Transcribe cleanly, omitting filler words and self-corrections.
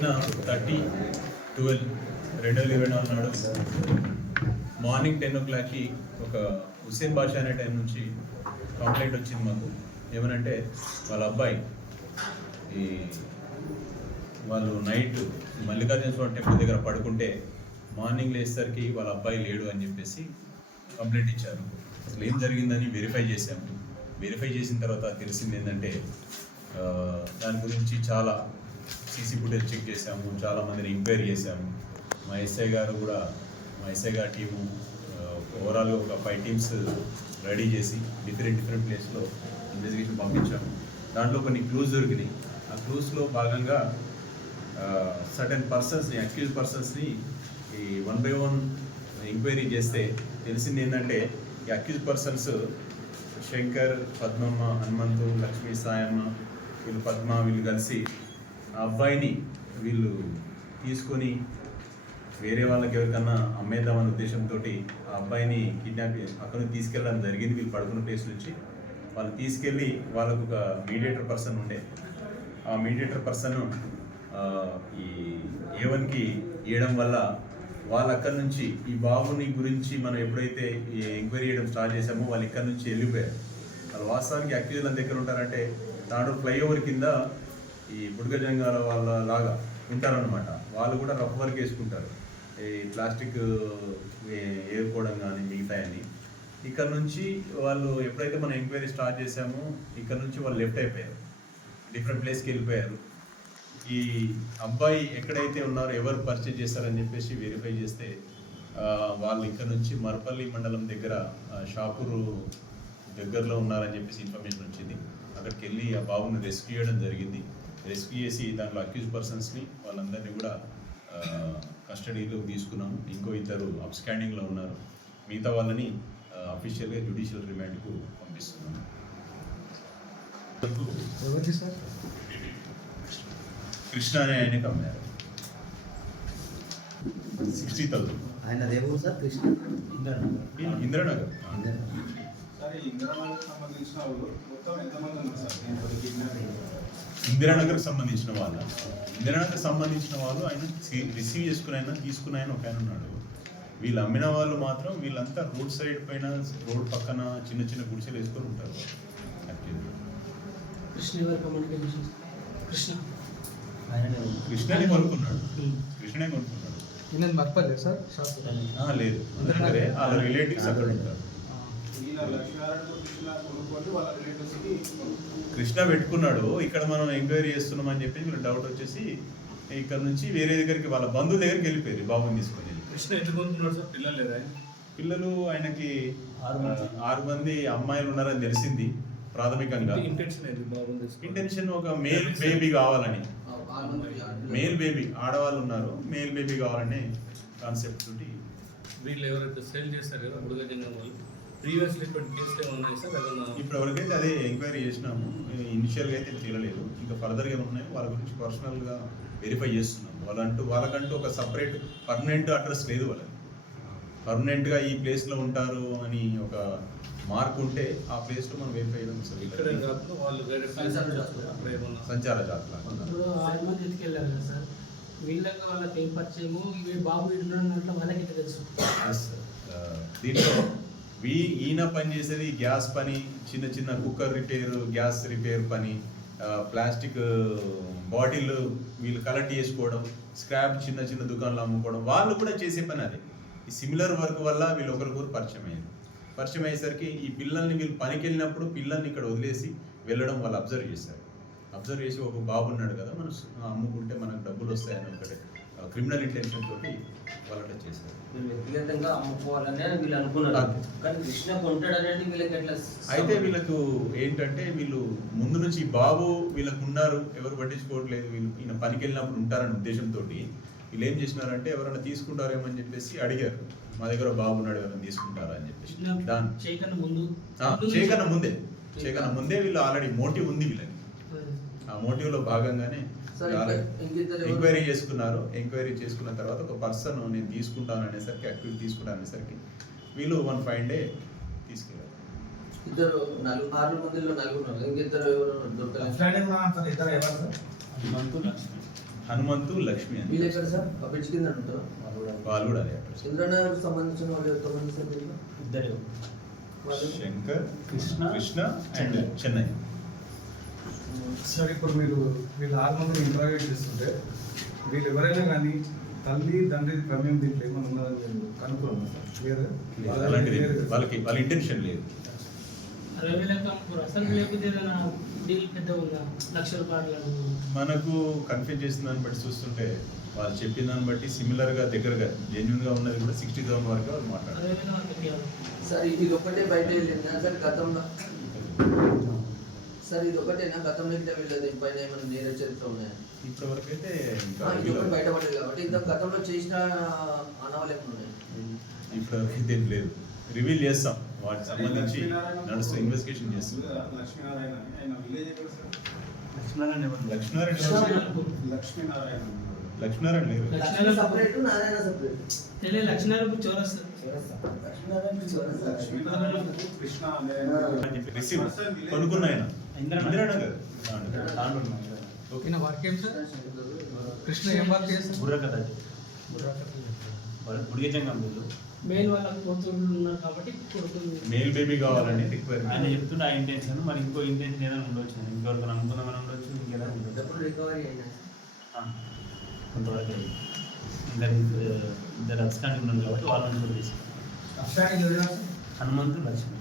నిన్న 30/12/2024 నాడు మార్నింగ్ 10 o'clockకి ఒక హుస్సేన్ బాషా అనే టైం నుంచి కంప్లైంట్ వచ్చింది మాకు. ఏమనంటే వాళ్ళ అబ్బాయి వాళ్ళు నైట్ మల్లికార్జున స్వామి టెంపుల్ దగ్గర పడుకుంటే మార్నింగ్ లేచేసరికి వాళ్ళ అబ్బాయి లేడు అని చెప్పేసి కంప్లైంట్ ఇచ్చారు. అసలు ఏం జరిగిందని వెరిఫై చేశాము. వెరిఫై చేసిన తర్వాత తెలిసింది ఏంటంటే దాని గురించి చాలా సీసీ ఫుటేజ్ చెక్ చేసాము, చాలామందిని ఎంక్వైరీ చేసాము. మా ఎస్ఐ గారు టీము ఓవరాల్గా ఒక 5 టీమ్స్ రెడీ చేసి డిఫరెంట్ ప్లేస్లో ఇన్వెస్టిగేషన్ పంపించాము. దాంట్లో కొన్ని క్లూస్ దొరికినాయి. ఆ క్లూస్లో భాగంగా సర్టెన్ పర్సన్స్ని, అక్యూజ్ పర్సన్స్ని ఈ 1 by 1 ఎంక్వైరీ చేస్తే తెలిసింది ఏంటంటే ఈ అక్యూజ్ పర్సన్స్ శంకర్, పద్మమ్మ, హనుమంతు, లక్ష్మీ, సాయమ్మ, వీళ్ళు కలిసి ఆ అబ్బాయిని వీళ్ళు తీసుకొని వేరే వాళ్ళకి ఎవరికన్నా అమ్మేద్దామనే ఉద్దేశంతో ఆ అబ్బాయిని కిడ్నాప్ అక్కడ నుంచి తీసుకెళ్ళడం జరిగింది. వీళ్ళు పడుకున్న ప్లేస్ నుంచి వాళ్ళు తీసుకెళ్ళి వాళ్ళకు ఒక మీడియేటర్ పర్సన్ ఉండే, ఆ మీడియేటర్ పర్సన్ ఈ A1కి ఇవ్వడం వల్ల వాళ్ళు అక్కడి నుంచి ఈ బాబుని గురించి మనం ఎప్పుడైతే ఈ ఎంక్వైరీ చేయడం స్టార్ట్ చేసామో వాళ్ళు ఇక్కడ నుంచి వెళ్ళిపోయారు. వాళ్ళు వాస్తవానికి అక్యూజుల దగ్గర ఉంటారంటే దాంట్లో ఫ్లైఓవర్ కింద ఈ బుడగజంగాల వాళ్ళ లాగా ఉంటారనమాట. వాళ్ళు కూడా రఫ్ వర్క్ వేసుకుంటారు, ఈ ప్లాస్టిక్ ఏరుకోవడం కానీ మిగతాయని. ఇక్కడ నుంచి వాళ్ళు ఎప్పుడైతే మనం ఎంక్వైరీ స్టార్ట్ చేసామో ఇక్కడ నుంచి వాళ్ళు లెఫ్ట్ అయిపోయారు, డిఫరెంట్ ప్లేస్కి వెళ్ళిపోయారు. ఈ అబ్బాయి ఎక్కడైతే ఉన్నారో ఎవరు పర్చేజ్ చేస్తారని చెప్పేసి వెరిఫై చేస్తే వాళ్ళు ఇక్కడ నుంచి మరపల్లి మండలం దగ్గర షాపూరు దగ్గరలో ఉన్నారని చెప్పేసి ఇన్ఫర్మేషన్ వచ్చింది. అక్కడికి వెళ్ళి ఆ బాబుని రెస్క్యూ చేయడం జరిగింది. రెస్క్యూ చేసి దాంట్లో అక్యూజ్ పర్సన్స్ని వాళ్ళందరినీ కూడా కస్టడీలో తీసుకున్నాము. ఇంకో 2 అబ్స్కాండింగ్లో ఉన్నారు. మిగతా వాళ్ళని అఫీషియల్గా జ్యుడిషియల్ రిమాండ్కు పంపిస్తున్నాము. కృష్ణ అనే ఆయనకి అమ్మారు 60,000. ఆయన దేవుడు సార్ కృష్ణ ఇంద్రనగర్. ఇందిరానగర్కి సంబంధించిన వాళ్ళు ఆయన రిసీవ్ తీసుకుని ఆయన ఒక ఆయన ఉన్నాడు. వీళ్ళు అమ్మిన వాళ్ళు మాత్రం వీళ్ళంతా రోడ్ సైడ్ పైన, రోడ్ పక్కన చిన్న గుడిసెలు వేసుకొని ఉంటారు. కృష్ణనే కొనుక్కున్నాడు. లేదు, వాళ్ళ రిలేటివ్స్ అక్కడ ఉంటారు. కృష్ణ పెట్టుకున్నాడు. ఇక్కడ మనం ఎంక్వైరీ చేస్తున్నాం అని చెప్పి వీళ్ళు డౌట్ వచ్చేసి ఇక్కడ నుంచి వేరే దగ్గరికి వాళ్ళ బంధువుల దగ్గరికి వెళ్ళిపోయారు బాబుని తీసుకొని. కృష్ణ ఎట్లా కొనుక్కున్నాడు సార్? పిల్లలు ఆయనకి 6 మంది అమ్మాయిలు ఉన్నారని తెలిసింది ప్రాథమికంగా. ఇంటెన్షన్ ఒక మేల్ బేబీ కావాలని, మేల్ బేబీ, ఆడవాళ్ళు ఉన్నారు, మేల్ బేబీ కావాలనే కాన్సెప్ట్ తోటి వీళ్ళు ఎవరైతే సేల్ చేస్తారు కదా బుడగజంగా వాళ్ళు ప్రీవియస్లీ కేసులు ఏమైనా ఉన్నాయి సార్? ఇప్పుడు ఎవరికైతే అదే ఎంక్వైరీ చేసినాము. ఇనిషియల్గా అయితే తీరలేదు. ఇంకా ఫర్దర్గా ఏమన్నాయో వాళ్ళ గురించి పర్సనల్గా వెరిఫై చేస్తున్నాము. వాళ్ళకంటూ ఒక సపరేట్ పర్మనెంట్ అడ్రస్ లేదు. వాళ్ళకి పర్మనెంట్గా ఈ ప్లేస్లో ఉంటారు అని ఒక మార్క్ ఉంటే ఆ ప్లేస్లో మనం వెరిఫై చేయడం సార్. సంచార జాతర దీంట్లో ఈయన పని చేసేది గ్యాస్ పని, చిన్న కుక్కర్ రిపేర్, గ్యాస్ రిపేర్ పని, ప్లాస్టిక్ బాటిల్ వీళ్ళు కలెక్ట్ చేసుకోవడం, స్క్రాప్ చిన్న దుకాణాలు అమ్ముకోవడం, వాళ్ళు కూడా చేసే పని అదే. ఈ సిమిలర్ వర్క్ వల్ల వీళ్ళు ఒకరికొకరు పరిచయం అయ్యేసరికి ఈ పిల్లల్ని వీళ్ళు పనికి వెళ్ళినప్పుడు పిల్లల్ని ఇక్కడ వదిలేసి వెళ్ళడం వాళ్ళు అబ్జర్వ్ చేసి ఒక బాబు ఉన్నాడు కదా, మనం అమ్ముకుంటే మనకు డబ్బులు వస్తాయని ఒకటి క్రిమినల్ ఇంటెన్షన్ తోటి వాళ్ళట చేశారు. వ్యక్తిగతంగా అమ్ముకోవాలనే వీళ్ళు అనుకున్నారు. కానీ కృష్ణ కొంటాడనేది వీళ్ళకి ఎట్లా? అయితే వీళ్ళకు ఏంటంటే వీళ్ళు ముందు నుంచి బాబు వీళ్ళకు ఉన్నారు, ఎవరు పట్టించుకోవట్లేదు, వీళ్ళు ఈయన పనికి వెళ్ళినప్పుడు ఉంటారనే ఉద్దేశంతో వీళ్ళు ఏం చేసినారంటే ఎవరైనా తీసుకుంటారేమో అని చెప్పేసి అడిగారు. మా దగ్గర బాబు ఉన్నాడు, ఎవరైనా తీసుకుంటారా అని చెప్పేసి. చేయకన్నా ముందే వీళ్ళు ఆల్రెడీ మోటివ్ ఉంది వీళ్ళకి. ఆ మోటివ్లో భాగంగానే ఎంక్వైరీ చేసుకున్న తర్వాత ఒక పర్సన్ నేను తీసుకుంటాను అనేసరికి, యాక్టివ్ తీసుకుంటాను అనేసరికి వీళ్ళు 1 fine day తీసుకెళ్ళారు. 6 మందిలో 4 ఇంకిద్దరు హనుమంతు లక్ష్మి అని వీళ్ళు ఎక్కడ సార్ ఆ బ్రిడ్జ్ కింద ఉంటారు వాళ్ళు కూడా అదే అడ్రస్. ఇంద్రనగర్కి సంబంధించిన వాళ్ళు ఎంతమంది సార్ వీళ్ళు? ఇద్దరు వాళ్ళు శంకర్ కృష్ణ, కృష్ణ అండ్ చెన్నై. సార్ ఇప్పుడు మీరు వీళ్ళు 6 మందిని ఇంటరాగేట్ చేస్తుంటే వీళ్ళు ఎవరైనా కానీ తల్లి తండ్రి ప్రమేయం దీంట్లో ఏమైనా ఉన్నదని నేను కనుక్కున్నాను సార్. లేదు అలాంటిది వాళ్ళ ఇంటెన్షన్ లేదు. 60,000 అమ్ముకోరు అసలు, లేకపోతే ఏదైనా డీల్ పెద్ద ఉందా, ₹1,00,000 మనకు కన్ఫ్యూజ్ చేసిన దాన్ని బట్టి చూస్తుంటే వాళ్ళు చెప్పిన దాన్ని బట్టి సిమిలర్గా దగ్గరగా జెన్యున్గా ఉన్నది కూడా 60,000 వరకు వాళ్ళు మాట్లాడారు. 60,000 అంత ఇవ్వాలి. సార్ ఇది ఒకటే బయట వెళ్ళిందా సార్ గతంలో? సార్ ఇది ఒకటేనా గతంలో ఇట్లా వీళ్ళది పైన ఏమైనా నేర చరిత్ర ఉన్నాయా? ఇప్పటి వరకు అయితే ఇంకా ఇది ఒకటి బయటపడేది కాబట్టి ఇంత గతంలో చేసిన అనవాళ్ళు ఏమైనా ఉన్నాయి? ఇప్పటి వరకు అయితే ఏం లేదు. రివీల్ చేస్తాం, వాటికి సంబంధించి నడుస్తూ ఇన్వెస్టిగేషన్ చేస్తాం. లక్ష్మీనారాయణ ఆయన విలేజ్ ఎక్కడ సార్? లక్ష్మీనారాయణ లక్ష్మీనారాయణ. లక్ష్మీనారాయణ లేరు. Lakshmi separate Narayana separate. తెలియదు, లక్ష్మీనారాయణ చౌరస్తా. కృష్ణ రిసీవ్ కొనుక్కున్న ఆయన ఇందిరానగర్. ఓకేనా వర్క్ ఏం సార్? కృష్ణ ఏం వర్క్ చేస్తారు? మెయిన్ వాళ్ళ కూతుళ్ళు ఉన్నారు కాబట్టి కొడుతుంది. మేల్ బేబీ కావాలని ఆయన రిక్వైర్మెంట్. చెప్తున్న ఆ ఇంటెన్షన్, మరి ఇంకో ఇంటెన్షన్ ఏదైనా ఉండొచ్చు, ఇంకొకరికి నమ్ముకుందామని ఉండొచ్చు, ఇంకేదైనా ఉండొచ్చు. ఎప్పుడు రికవరీ అయినా కొంతవరకు అయ్యింది. ఇద్దరు అబ్స్కాండింగ్ ఉన్నారు కాబట్టి వాళ్ళని కూడా తీసుకున్నాం. అబ్స్టాండింగ్ ఎవరు సార్? హనుమంతు లక్ష్మి.